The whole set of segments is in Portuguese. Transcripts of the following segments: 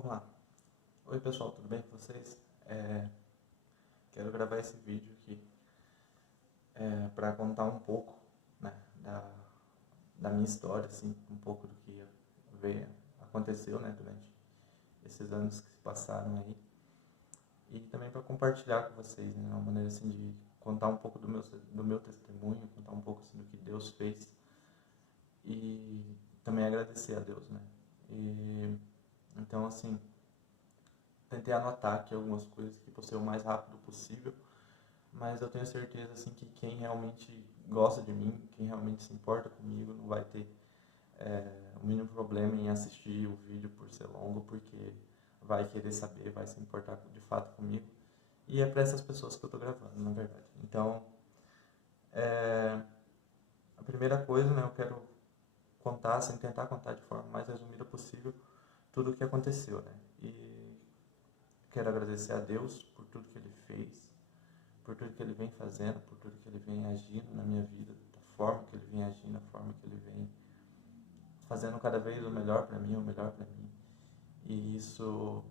Vamos lá. Oi pessoal, tudo bem com vocês? Quero gravar esse vídeo aqui para contar um pouco, né, da minha história, assim, um pouco do que aconteceu, né, durante esses anos que se passaram aí. E também para compartilhar com vocês, né, uma maneira assim de contar um pouco do meu testemunho, contar um pouco assim, do que Deus fez e também agradecer a Deus, né. Então, assim, tentei anotar aqui algumas coisas que para ser o mais rápido possível, mas eu tenho certeza assim que quem realmente gosta de mim, quem realmente se importa comigo, não vai ter o mínimo problema em assistir o vídeo por ser longo, porque vai querer saber, vai se importar de fato comigo. E é para essas pessoas que eu estou gravando, na verdade. Então, a primeira coisa, né, eu quero contar, assim, tentar contar de forma mais resumida possível tudo o que aconteceu, né? E quero agradecer a Deus por tudo que Ele fez, por tudo que Ele vem fazendo, por tudo que Ele vem agindo na minha vida, da forma que Ele vem agindo, da forma que Ele vem fazendo cada vez o melhor para mim, o melhor para mim. E isso,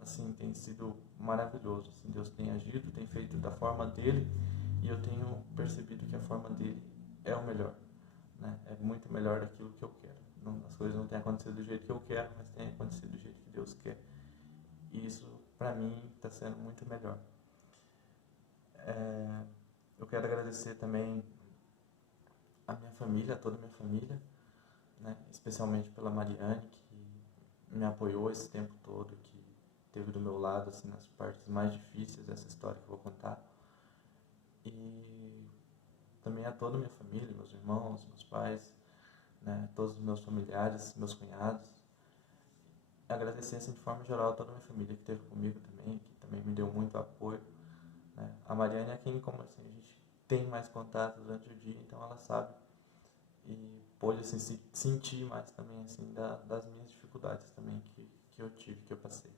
assim, tem sido maravilhoso. Assim, Deus tem agido, tem feito da forma dele, e eu tenho percebido que a forma dele é o melhor, né? É muito melhor daquilo que eu quero. As coisas não têm acontecido do jeito que eu quero, mas têm acontecido do jeito que Deus quer. E isso, para mim, está sendo muito melhor. Eu quero agradecer também a minha família, a toda a minha família, né? Especialmente pela Mariane, que me apoiou esse tempo todo, que esteve do meu lado assim, nas partes mais difíceis dessa história que eu vou contar. E também a toda a minha família, meus irmãos, meus pais, né? Todos os meus familiares, meus cunhados. Agradecer assim, de forma geral a toda a minha família que esteve comigo também, que também me deu muito apoio, né? A Mariane é quem, como assim, a gente tem mais contato durante o dia, então ela sabe e pôde assim, sentir mais também assim, das minhas dificuldades também que eu tive, que eu passei.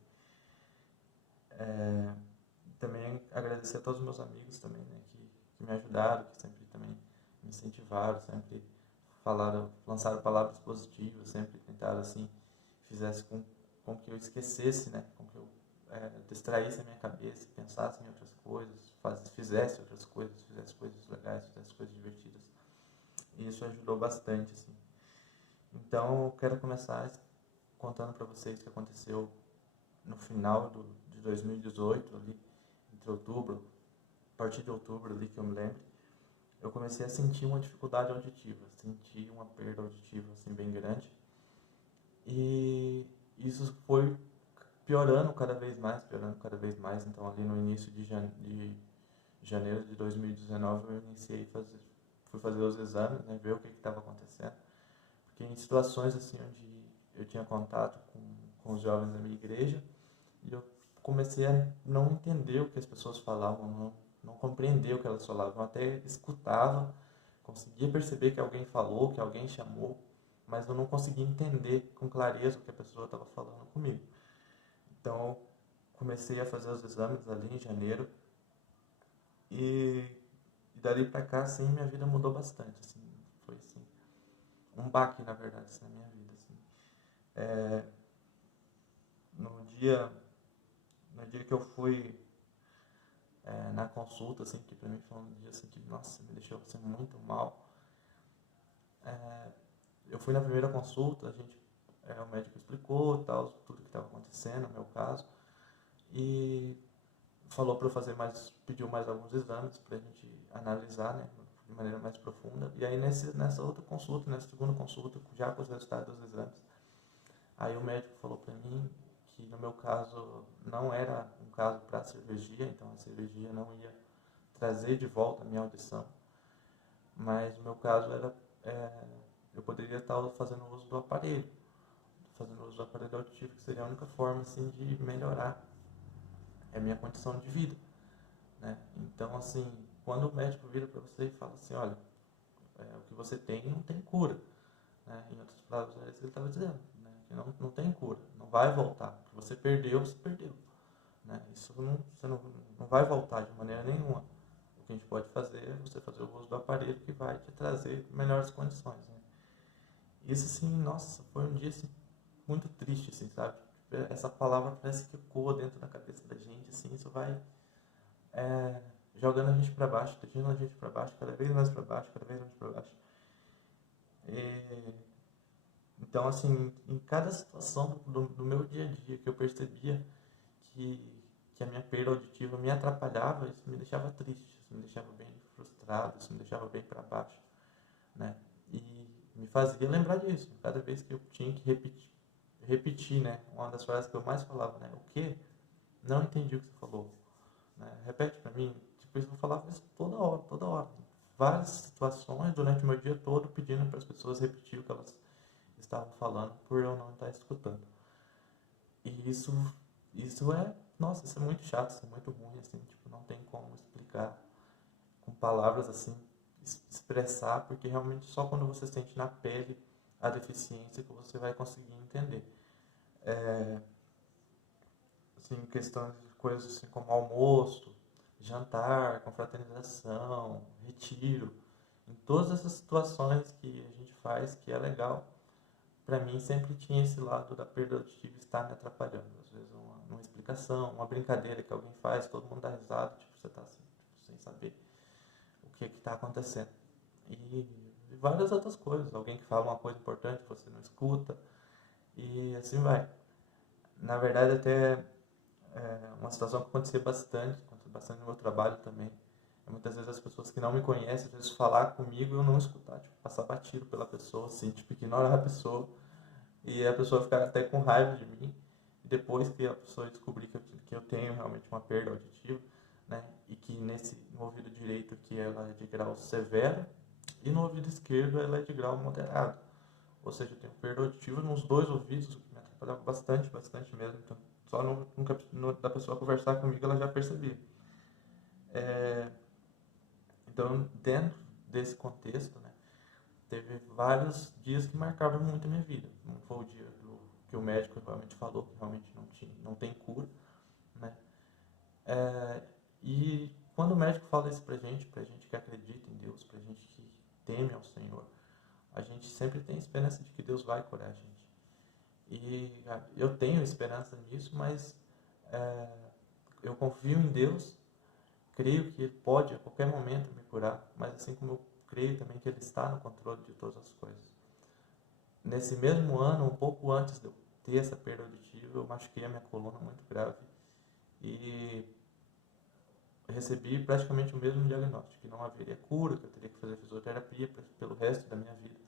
Também agradecer a todos os meus amigos também, né, que me ajudaram, que sempre também me incentivaram, sempre lançaram palavras positivas, sempre tentaram assim, fizesse com que eu esquecesse, né, com que eu distraísse a minha cabeça, pensasse em outras coisas, fizesse outras coisas, fizesse coisas legais, fizesse coisas divertidas. E isso ajudou bastante, assim. Então, eu quero começar contando para vocês o que aconteceu no final de 2018, ali, entre outubro, a partir de outubro, ali que eu me lembro, eu comecei a sentir uma dificuldade auditiva, senti uma perda auditiva, assim, bem grande. E isso foi piorando cada vez mais, piorando cada vez mais. Então, ali no início de janeiro de 2019, eu fui fazer os exames, né, ver o que estava acontecendo. Porque em situações assim onde eu tinha contato com os jovens da minha igreja, e eu comecei a não entender o que as pessoas falavam, não compreender o que elas falavam. Eu até escutava, conseguia perceber que alguém falou, que alguém chamou, mas eu não conseguia entender com clareza o que a pessoa estava falando comigo. Então, comecei a fazer os exames ali em janeiro, e dali pra cá, assim, minha vida mudou bastante, assim, foi assim, um baque, na verdade, assim, na minha vida, assim. No dia, no dia que eu fui na consulta, assim, que pra mim foi um dia, assim, que, nossa, me deixou, assim, muito mal. Eu fui na primeira consulta, o médico explicou, tal, tudo que estava acontecendo, no meu caso, e falou para eu pediu mais alguns exames pra gente analisar, né, de maneira mais profunda. E aí nessa outra consulta, nessa segunda consulta, já com os resultados dos exames, aí o médico falou para mim que no meu caso não era um caso para cirurgia, então a cirurgia não ia trazer de volta a minha audição, mas no meu caso eu poderia estar fazendo uso do aparelho auditivo, que seria a única forma assim de melhorar a minha condição de vida, né? Então, assim, quando o médico vira para você e fala assim, olha, o que você tem não tem cura, né? Em outras palavras, é isso que ele estava dizendo, né? Que não tem cura, não vai voltar. O que você perdeu, você perdeu, né? Isso você não vai voltar de maneira nenhuma. O que a gente pode fazer é você fazer o uso do aparelho que vai te trazer melhores condições, né? Isso, assim, nossa, foi um dia assim, muito triste, assim, sabe? essa palavra parece que ecoa dentro da cabeça da gente, assim, isso vai jogando a gente para baixo, deixando a gente para baixo, cada vez mais para baixo, cada vez mais para baixo. Então, assim, em cada situação do meu dia a dia que eu percebia que a minha perda auditiva me atrapalhava, isso me deixava triste, isso me deixava bem frustrado, isso me deixava bem para baixo, né? E me fazia lembrar disso, cada vez que eu tinha que repetir, né? Uma das frases que eu mais falava, né? O quê? Não entendi o que você falou, né? Repete para mim. Tipo, eu falava isso toda hora, toda hora. Várias situações durante o meu dia todo pedindo para as pessoas repetir o que elas estavam falando por eu não estar escutando. E isso nossa, isso é muito chato, isso é muito ruim, assim, tipo, não tem como explicar com palavras assim, expressar, porque realmente só quando você sente na pele a deficiência que você vai conseguir entender. Assim, questões de coisas assim como almoço, jantar, confraternização, retiro, em todas essas situações que a gente faz, que é legal, para mim sempre tinha esse lado da perda auditiva estar me atrapalhando. Às vezes uma explicação, uma brincadeira que alguém faz, todo mundo dá risada, tipo, você está assim, tipo, sem saber o que está acontecendo. E várias outras coisas. Alguém que fala uma coisa importante, você não escuta, e assim vai. Na verdade, até uma situação que acontecia bastante no meu trabalho também. Muitas vezes as pessoas que não me conhecem, às vezes falar comigo e eu não escutar, tipo, passar batido pela pessoa, assim, tipo, ignorar a pessoa e a pessoa ficar até com raiva de mim. E depois que a pessoa descobrir que eu tenho realmente uma perda auditiva, né, e que no ouvido direito que ela é de grau severo e no ouvido esquerdo ela é de grau moderado. Ou seja, eu tenho perda auditiva nos dois ouvidos, o que me atrapalhava bastante, bastante mesmo. Então, só da pessoa conversar comigo ela já percebia. Então, dentro desse contexto, né, teve vários dias que marcaram muito a minha vida. Não foi o dia que o médico realmente falou que realmente não tem cura, né? E quando o médico fala isso pra gente que acredita em Deus, pra gente que teme ao Senhor, a gente sempre tem esperança de que Deus vai curar a gente. E eu tenho esperança nisso, mas eu confio em Deus, creio que Ele pode a qualquer momento me curar, mas assim como eu creio também que Ele está no controle de todas as coisas. Nesse mesmo ano, um pouco antes de eu ter essa perda auditiva, eu machuquei a minha coluna muito grave e recebi praticamente o mesmo diagnóstico, que não haveria cura, que eu teria que fazer fisioterapia pelo resto da minha vida.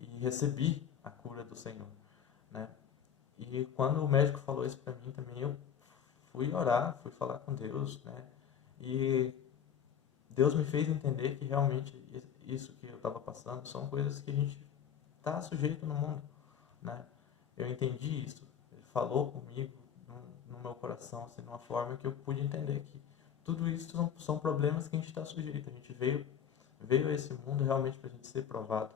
E recebi a cura do Senhor, né? E quando o médico falou isso para mim também, eu fui orar, fui falar com Deus, né? E Deus me fez entender que realmente isso que eu estava passando são coisas que a gente está sujeito no mundo, né? Eu entendi isso. Ele falou comigo no meu coração, assim, de uma forma que eu pude entender que tudo isso são problemas que a gente está sujeito. A gente veio a esse mundo realmente para a gente ser provado,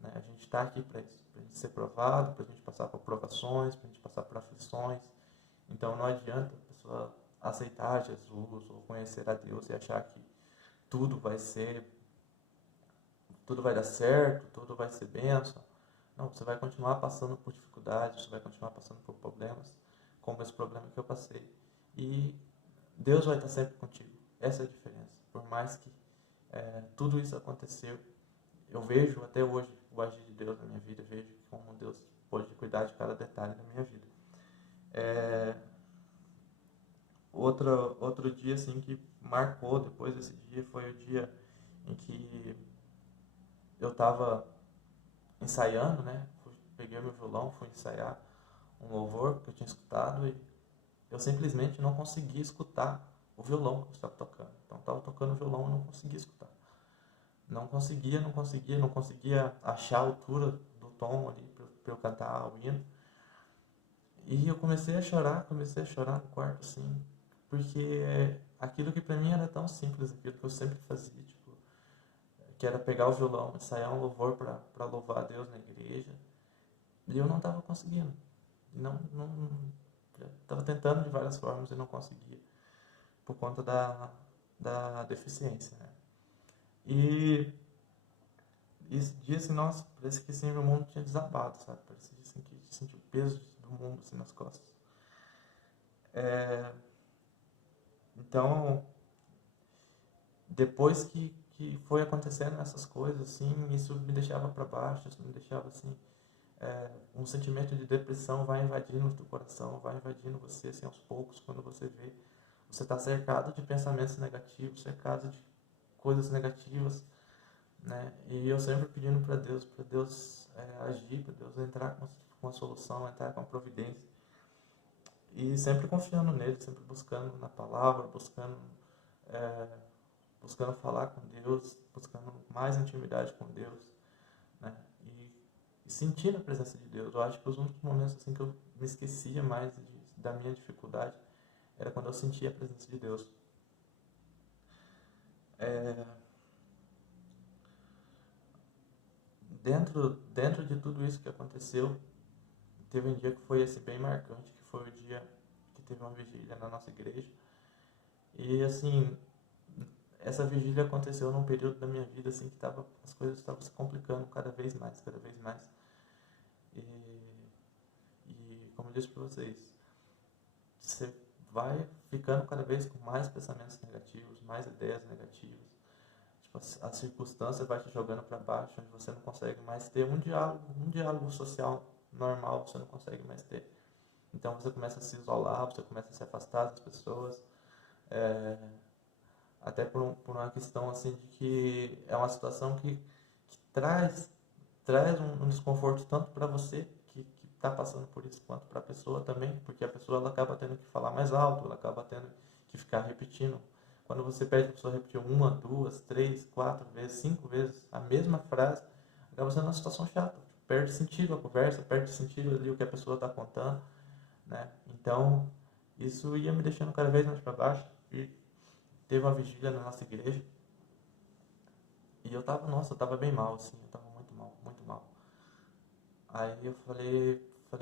né? A gente está aqui para isso, para a gente ser provado, para a gente passar por provações, para a gente passar por aflições. Então não adianta a pessoa aceitar Jesus ou conhecer a Deus e achar que tudo vai dar certo, tudo vai ser bênção. Não, você vai continuar passando por dificuldades, você vai continuar passando por problemas, como esse problema que eu passei. E Deus vai estar sempre contigo. Essa é a diferença. Por mais que tudo isso aconteceu, eu vejo até hoje o agir de Deus na minha vida, vejo como Deus pode cuidar de cada detalhe da minha vida. Outro dia assim que marcou depois desse dia foi o dia em que eu estava ensaiando, né? Peguei o meu violão, fui ensaiar um louvor que eu tinha escutado e eu simplesmente não conseguia escutar o violão que eu estava tocando. Então eu estava tocando o violão e não conseguia escutar. Não conseguia achar a altura do tom ali para eu cantar o hino. E eu comecei a chorar no quarto, assim, porque aquilo que para mim era tão simples, aquilo que eu sempre fazia, tipo, que era pegar o violão, ensaiar um louvor para louvar a Deus na igreja, e eu não estava conseguindo. Não, estava tentando de várias formas e não conseguia, por conta da deficiência, né? E esse dia, assim, nossa, parece que assim, meu mundo tinha desabado, sabe? Parecia assim, que senti o peso do mundo assim nas costas. Então, depois que foi acontecendo essas coisas, assim, isso me deixava para baixo, isso me deixava assim, um sentimento de depressão vai invadindo o teu coração, vai invadindo você, assim, aos poucos, quando você vê, você está cercado de pensamentos negativos, cercado de coisas negativas, né? E eu sempre pedindo para Deus agir, para Deus entrar com a solução, entrar com a providência, e sempre confiando nele, sempre buscando na palavra, buscando falar com Deus, buscando mais intimidade com Deus, né? E sentindo a presença de Deus. Eu acho que os únicos momentos assim que eu me esquecia mais da minha dificuldade era quando eu sentia a presença de Deus. Dentro de tudo isso que aconteceu, teve um dia que foi assim, bem marcante, que foi o dia que teve uma vigília na nossa igreja. E assim, essa vigília aconteceu num período da minha vida assim que as coisas estavam se complicando cada vez mais, cada vez mais. E como eu disse para vocês, você vai ficando cada vez com mais pensamentos negativos, mais ideias negativas. Tipo, a circunstância vai te jogando para baixo, onde você não consegue mais ter um diálogo social normal, você não consegue mais ter. Então você começa a se isolar, você começa a se afastar das pessoas, até por uma questão assim de que é uma situação que traz um desconforto tanto para você que está passando por isso, quanto para a pessoa também, porque a pessoa ela acaba tendo que falar mais alto, ela acaba tendo que ficar repetindo. Quando você pede para a pessoa repetir 1, 2, 3, 4 vezes, 5 vezes a mesma frase, acaba sendo uma situação chata. Perde sentido a conversa, perde sentido ali o que a pessoa está contando, né? Então, isso ia me deixando cada vez mais para baixo. E teve uma vigília na nossa igreja e eu tava bem mal, assim, eu tava muito mal, muito mal. Aí eu falei com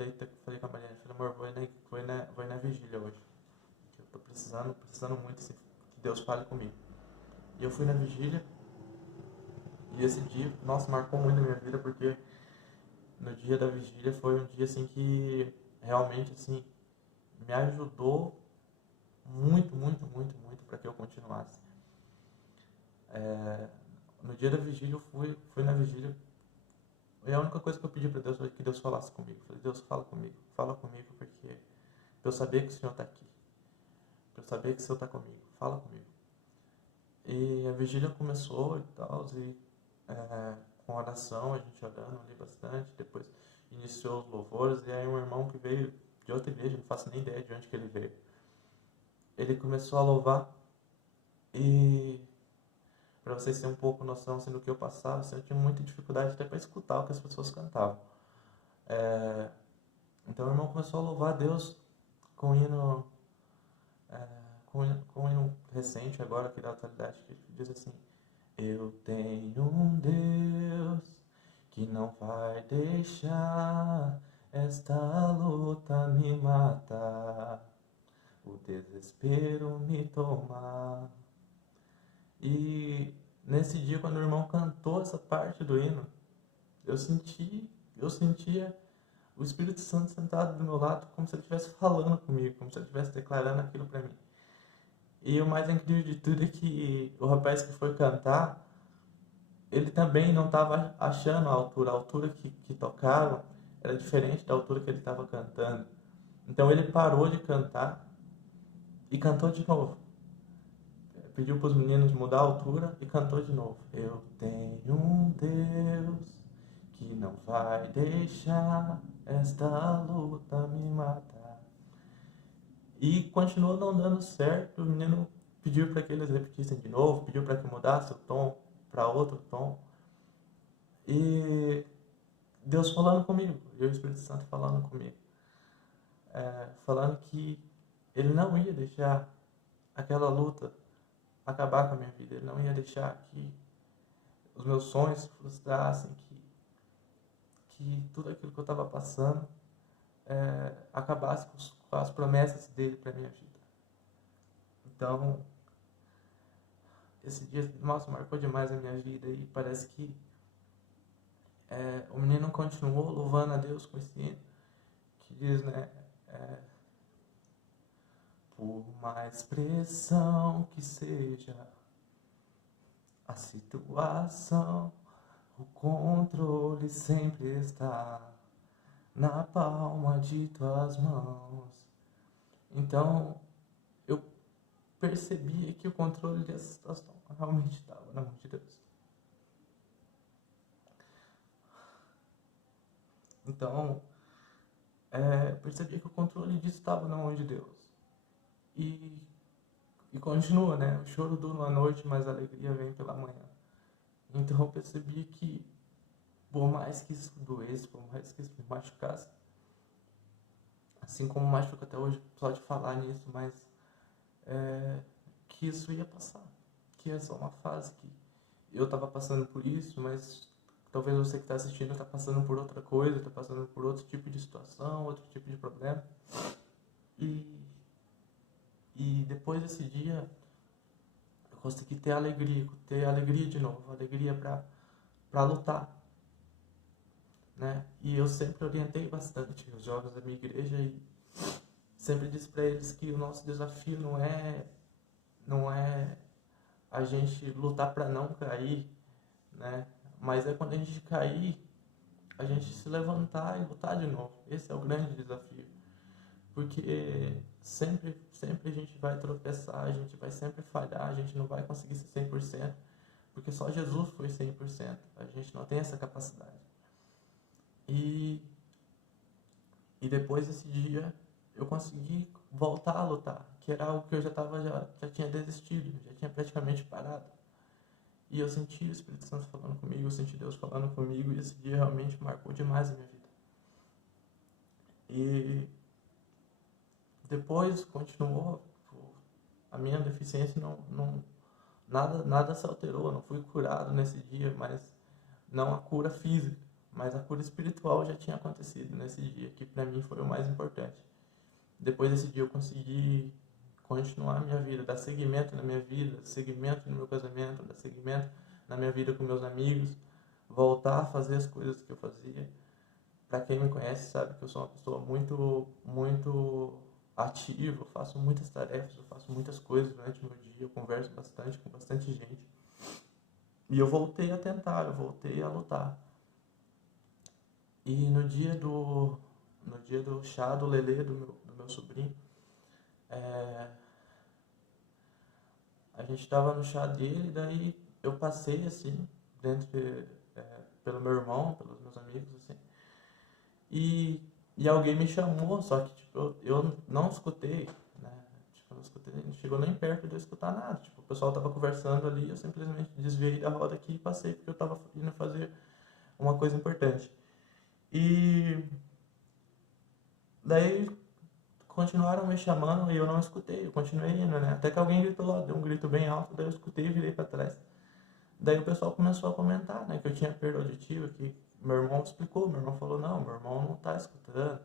a Mariana, falei, amor, vou ir na vigília hoje. Eu tô precisando muito, assim, que Deus fale comigo. E eu fui na vigília, e esse dia, nossa, marcou muito a minha vida, porque no dia da vigília foi um dia, assim, que realmente, assim, me ajudou muito, muito, muito, muito para que eu continuasse. No dia da vigília, fui na vigília, e a única coisa que eu pedi para Deus foi que Deus falasse comigo. Eu falei, Deus, fala comigo, porque pra eu saber que o Senhor está aqui, pra eu saber que o Senhor está comigo, fala comigo. E a vigília começou e tal, e com oração, a gente orando ali bastante, depois iniciou os louvores, e aí um irmão que veio de outra igreja, não faço nem ideia de onde que ele veio, ele começou a louvar, e para vocês terem um pouco noção assim, do que eu passava, assim, eu tinha muita dificuldade até para escutar o que as pessoas cantavam. Então o irmão começou a louvar a Deus com hino, com um hino recente agora aqui da atualidade, que diz assim: eu tenho um Deus que não vai deixar esta luta me matar, o desespero me tomar. E nesse dia, quando o irmão cantou essa parte do hino, eu sentia o Espírito Santo sentado do meu lado, como se ele estivesse falando comigo, como se ele estivesse declarando aquilo para mim. E o mais incrível de tudo é que o rapaz que foi cantar, ele também não estava achando a altura que tocaram era diferente da altura que ele estava cantando. Então ele parou de cantar e cantou de novo. Pediu para os meninos mudar a altura e cantou de novo. Eu tenho um Deus que não vai deixar esta luta me matar. E continuou não dando certo. O menino pediu para que eles repetissem de novo, pediu para que mudasse o tom para outro tom. E Deus falando comigo, e o Espírito Santo falando comigo, falando que Ele não ia deixar aquela luta acabar com a minha vida, Ele não ia deixar que os meus sonhos se frustrassem, que tudo aquilo que eu estava passando acabasse com as promessas dele para minha vida. Então, esse dia, nossa, marcou demais a minha vida e parece que o menino continuou louvando a Deus com esse hino, que diz, né? Por mais pressão que seja a situação, o controle sempre está na palma de tuas mãos. Então, eu percebi que o controle dessa situação realmente estava na mão de Deus. Então, percebi que o controle disso estava na mão de Deus. E continua, né? O choro dura uma noite, mas a alegria vem pela manhã. Então eu percebi que, por mais que isso doesse, por mais que isso me machucasse, assim como machuca até hoje só de falar nisso, mas que isso ia passar. Que é só uma fase, que eu estava passando por isso, mas talvez você que está assistindo está passando por outra coisa, está passando por outro tipo de situação, outro tipo de problema. E depois desse dia, eu consegui ter alegria de novo, alegria para lutar, né? E eu sempre orientei bastante os jovens da minha igreja e sempre disse para eles que o nosso desafio não é a gente lutar para não cair, né? Mas é quando a gente cair, a gente se levantar e lutar de novo. Esse é o grande desafio. Porque sempre a gente vai tropeçar, a gente vai sempre falhar, a gente não vai conseguir ser 100%, porque só Jesus foi 100%. A gente não tem essa capacidade. E depois desse dia, eu consegui voltar a lutar, que era algo que eu já tinha desistido, já tinha praticamente parado. E eu senti o Espírito Santo falando comigo, eu senti Deus falando comigo, e esse dia realmente marcou demais a minha vida. E depois continuou, a minha deficiência nada se alterou, não fui curado nesse dia, mas não a cura física, mas a cura espiritual já tinha acontecido nesse dia, que para mim foi o mais importante. Depois desse dia eu consegui continuar a minha vida, dar seguimento na minha vida, seguimento no meu casamento, dar seguimento na minha vida com meus amigos, voltar a fazer as coisas que eu fazia. Para quem me conhece sabe que eu sou uma pessoa muito ativa, eu faço muitas tarefas, eu faço muitas coisas durante o meu dia, eu converso bastante com bastante gente. E eu voltei a tentar, eu voltei a lutar. E no dia do chá do Lelê, do meu sobrinho, a gente estava no chá dele, daí eu passei assim, pelo meu irmão, pelos meus amigos, assim, e alguém me chamou, só que tipo, eu não escutei, né? Tipo, não escutei, não chegou nem perto de eu escutar nada. Tipo, o pessoal tava conversando ali, eu simplesmente desviei da roda aqui e passei, porque eu tava indo fazer uma coisa importante. E daí continuaram me chamando e eu não escutei, eu continuei indo, né? Até que alguém gritou lá, deu um grito bem alto, daí eu escutei e virei para trás. Daí o pessoal começou a comentar, né, que eu tinha perda auditiva, que meu irmão explicou, meu irmão falou, não, meu irmão não tá escutando,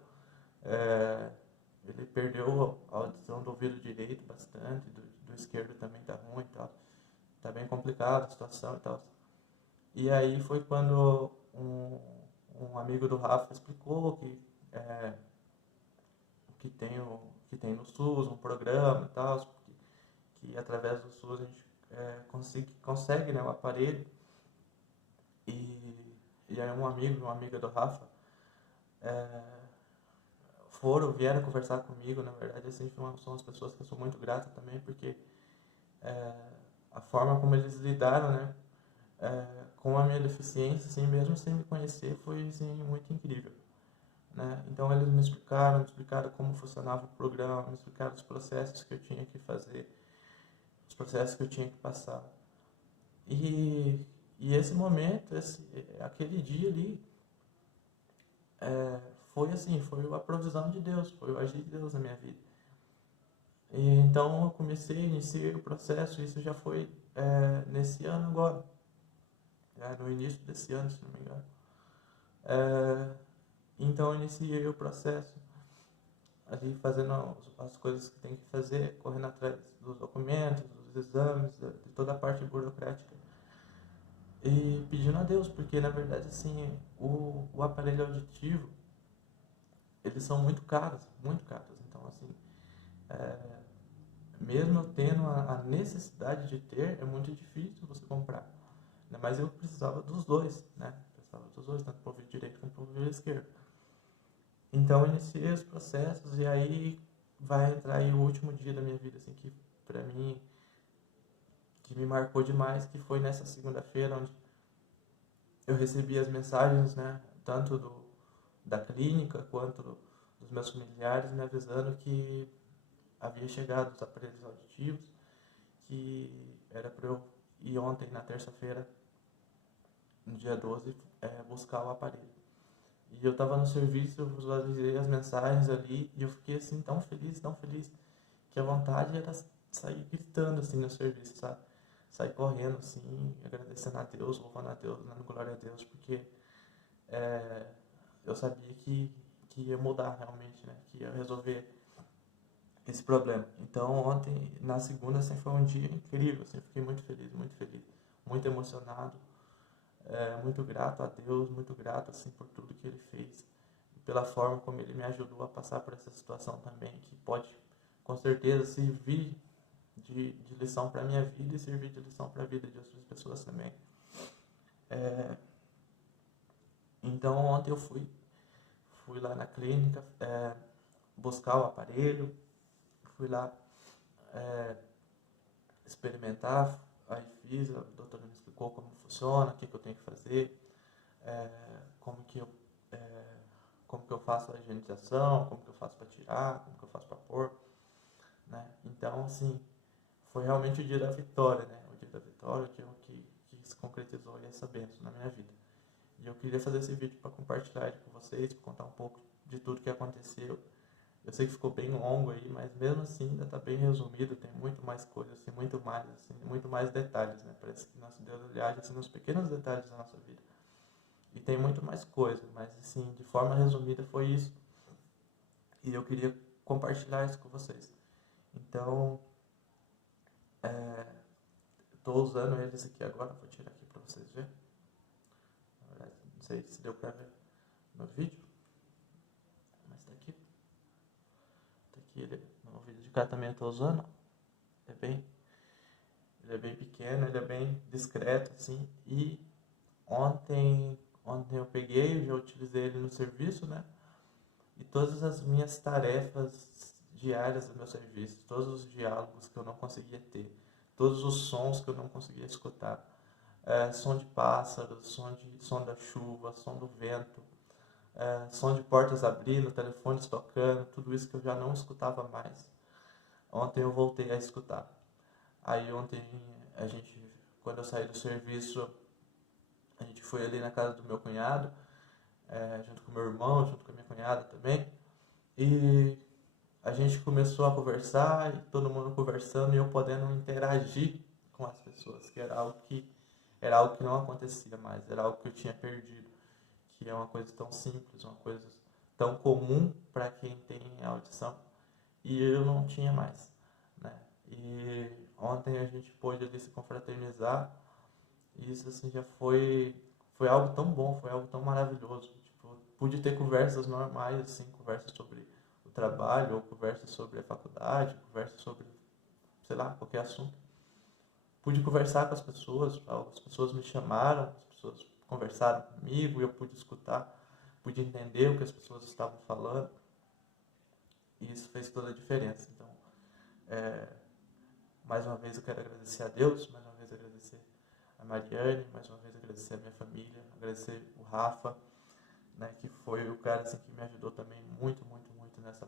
ele perdeu a audição do ouvido direito bastante, do esquerdo também tá ruim e tal, tá bem complicada a situação e tal. E aí foi quando um amigo do Rafa explicou que tem no SUS um programa e tal, que através do SUS a gente consegue, né, o aparelho. E aí uma amiga do Rafa vieram conversar comigo. Na verdade, assim, são as pessoas que eu sou muito grato também, porque a forma como eles lidaram, né, com a minha deficiência, assim, mesmo sem me conhecer, foi assim, muito incrível. Né? Então eles me explicaram como funcionava o programa, me explicaram os processos que eu tinha que fazer, os processos que eu tinha que passar. E esse momento, aquele dia ali, foi assim, foi a provisão de Deus, foi o agir de Deus na minha vida. E então eu iniciei o processo, isso já foi nesse ano agora, no início desse ano, se não me engano. Então eu iniciei o processo ali, fazendo as coisas que tem que fazer, correndo atrás dos documentos, dos exames, de toda a parte burocrática. E pedindo a Deus, porque na verdade assim, o aparelho auditivo, eles são muito caros, muito caros. Então, assim, é, mesmo eu tendo a necessidade de ter, é muito difícil você comprar. Né? Mas eu precisava dos dois, né? Precisava dos dois, tanto para o ouvido direito como para o ouvido esquerdo. Então, eu iniciei os processos e aí vai entrar aí o último dia da minha vida, assim, que para mim, que me marcou demais, que foi nessa segunda-feira, onde eu recebi as mensagens, né? Tanto da clínica quanto dos meus familiares me avisando que havia chegado os aparelhos auditivos, que era para eu ir ontem, na terça-feira, no dia 12, buscar o aparelho. E eu estava no serviço, eu visualizei as mensagens ali e eu fiquei assim tão feliz, que a vontade era sair gritando assim no serviço, sabe? Sair correndo assim, agradecendo a Deus, louvando a Deus, dando glória a Deus, porque é, eu sabia que ia mudar realmente, né? Que ia resolver esse problema. Então ontem, na segunda, assim, foi um dia incrível, assim, eu fiquei muito feliz, muito emocionado, muito grato a Deus, muito grato assim por tudo que Ele fez e pela forma como Ele me ajudou a passar por essa situação também, que pode com certeza servir de lição para a minha vida e servir de lição para a vida de outras pessoas também. Então ontem eu fui lá na clínica buscar o aparelho, fui lá experimentar, aí fiz, a doutora me explicou como funciona, o que eu tenho que fazer, como que eu como que eu faço a higienização, como que eu faço para tirar, como que eu faço para pôr, né? Então, assim, foi realmente o dia da vitória, né? O dia da vitória que se concretizou essa bênção na minha vida. E eu queria fazer esse vídeo para compartilhar ele com vocês, para contar um pouco de tudo que aconteceu. Eu sei que ficou bem longo aí, mas mesmo assim ainda está bem resumido, tem muito mais coisas, assim, muito mais detalhes, né? Parece que nosso Deus ele age assim, nos pequenos detalhes da nossa vida. E tem muito mais coisa, mas assim, de forma resumida foi isso. E eu queria compartilhar isso com vocês. Então, estou usando eles aqui agora, vou tirar aqui para vocês verem. Na verdade, não sei se deu para ver no vídeo, mas está aqui. Tá aqui ele, no vídeo de cá também eu estou usando. Ele é bem pequeno, ele é bem discreto, assim. E ontem eu peguei, já utilizei ele no serviço, né? E todas as minhas tarefas diárias do meu serviço, todos os diálogos que eu não conseguia ter, todos os sons que eu não conseguia escutar, som de pássaros, som da chuva, som do vento, som de portas abrindo, telefones tocando, tudo isso que eu já não escutava mais. Ontem eu voltei a escutar. Aí ontem quando eu saí do serviço, a gente foi ali na casa do meu cunhado, junto com meu irmão, junto com a minha cunhada também. E a gente começou a conversar, e todo mundo conversando e eu podendo interagir com as pessoas, que era algo que não acontecia mais, era algo que eu tinha perdido, que é uma coisa tão simples, uma coisa tão comum para quem tem audição, e eu não tinha mais, né? E ontem a gente pôde ali se confraternizar, e isso assim já foi algo tão bom, foi algo tão maravilhoso. Tipo, pude ter conversas normais, assim, conversas sobre o trabalho, ou conversas sobre a faculdade, conversas sobre, sei lá, qualquer assunto. Pude conversar com as pessoas me chamaram, as pessoas conversaram comigo e eu pude escutar, pude entender o que as pessoas estavam falando, e isso fez toda a diferença. Então, mais uma vez eu quero agradecer a Deus, mais uma vez agradecer a Mariane, mais uma vez agradecer a minha família, agradecer o Rafa, né, que foi o cara assim, que me ajudou também muito nessa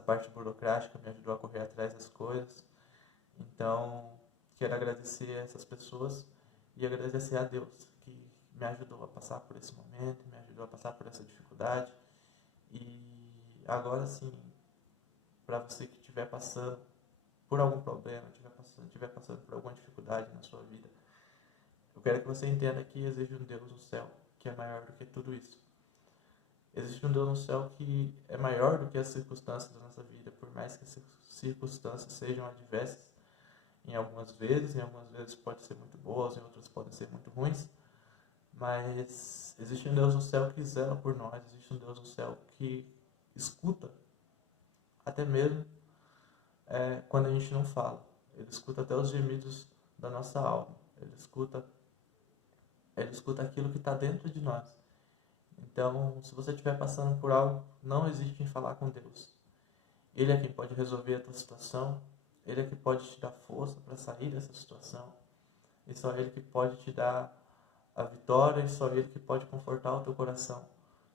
parte burocrática, me ajudou a correr atrás das coisas. Então, quero agradecer a essas pessoas e agradecer a Deus, que me ajudou a passar por esse momento, me ajudou a passar por essa dificuldade. E agora sim, para você que estiver passando por algum problema, estiver passando por alguma dificuldade na sua vida, eu quero que você entenda que existe um Deus no céu que é maior do que tudo isso. Existe um Deus no céu que é maior do que as circunstâncias da nossa vida, por mais que as circunstâncias sejam adversas, em algumas vezes pode ser muito boas, em outras podem ser muito ruins, Mas existe um Deus no céu que zela por nós, existe um Deus no céu que escuta, até mesmo quando a gente não fala. Ele escuta até os gemidos da nossa alma. Ele escuta aquilo que está dentro de nós. Então, se você estiver passando por algo, não hesite em falar com Deus. Ele é quem pode resolver a tua situação. Ele é que pode te dar força para sair dessa situação. E só Ele que pode te dar a vitória, e só Ele que pode confortar o teu coração,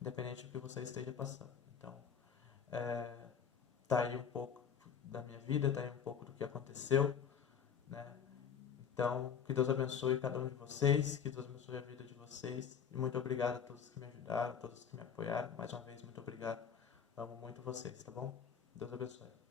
independente do que você esteja passando. Então, tá aí um pouco da minha vida, tá aí um pouco do que aconteceu, né? Então, que Deus abençoe cada um de vocês, que Deus abençoe a vida de vocês. E muito obrigado a todos que me ajudaram, a todos que me apoiaram. Mais uma vez, muito obrigado. Amo muito vocês, tá bom? Deus abençoe.